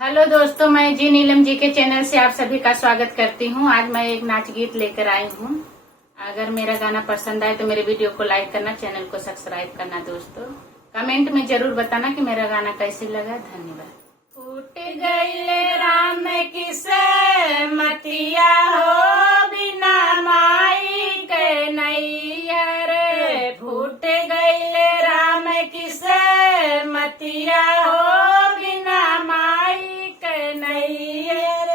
Hello दोस्तों, मैं जी नीलम जी के चैनल से आप सभी का स्वागत करती हूँ। आज मैं एक नाच गीत लेकर आई हूँ। अगर मेरा गाना पसंद आए तो मेरे वीडियो को लाइक करना, चैनल को सब्सक्राइब करना। दोस्तों कमेंट में जरूर बताना कि मेरा गाना कैसे लगा। धन्यवाद। फूट गईले राम किसे मतिया हो, बिना माई के नैयर। फूट गईले राम किसे मतिया हो, बिना माई के नैयर।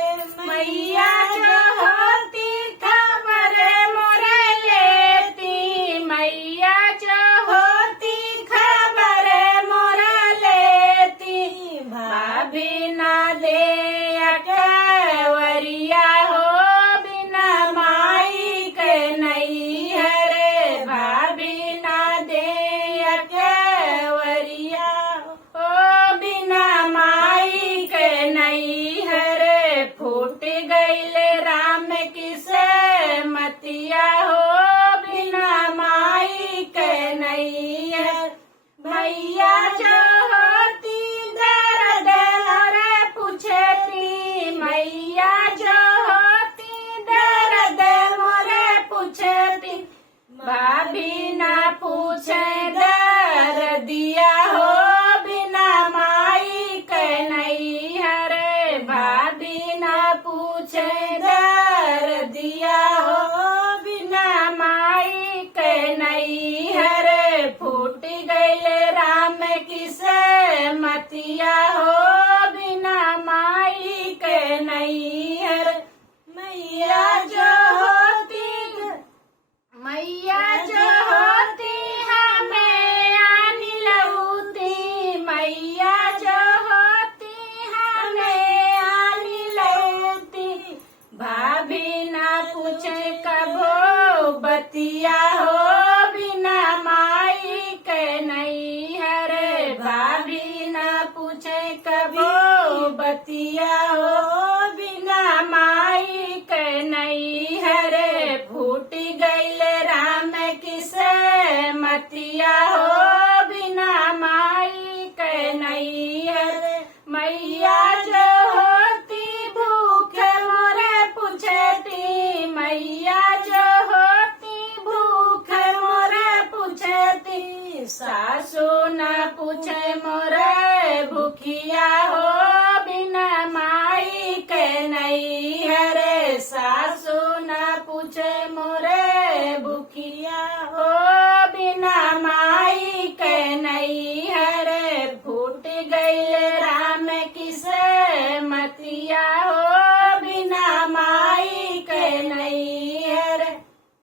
मैया जो होती खबर मोरे लेती, मैया जो होती खबर मोरे लेती। भाभी ना दे अकवरिया हो, बिना माई के नैहर। भाभी ना दे अकवरिया हो, बिना माई के नैहर। फूट गईले राम किसे मतिया हो, बिना माई के नैहर। मैया जो होती दर्द मोरे पूछती, मैया जो होती दर्द मोरे पूछती। भाभी ना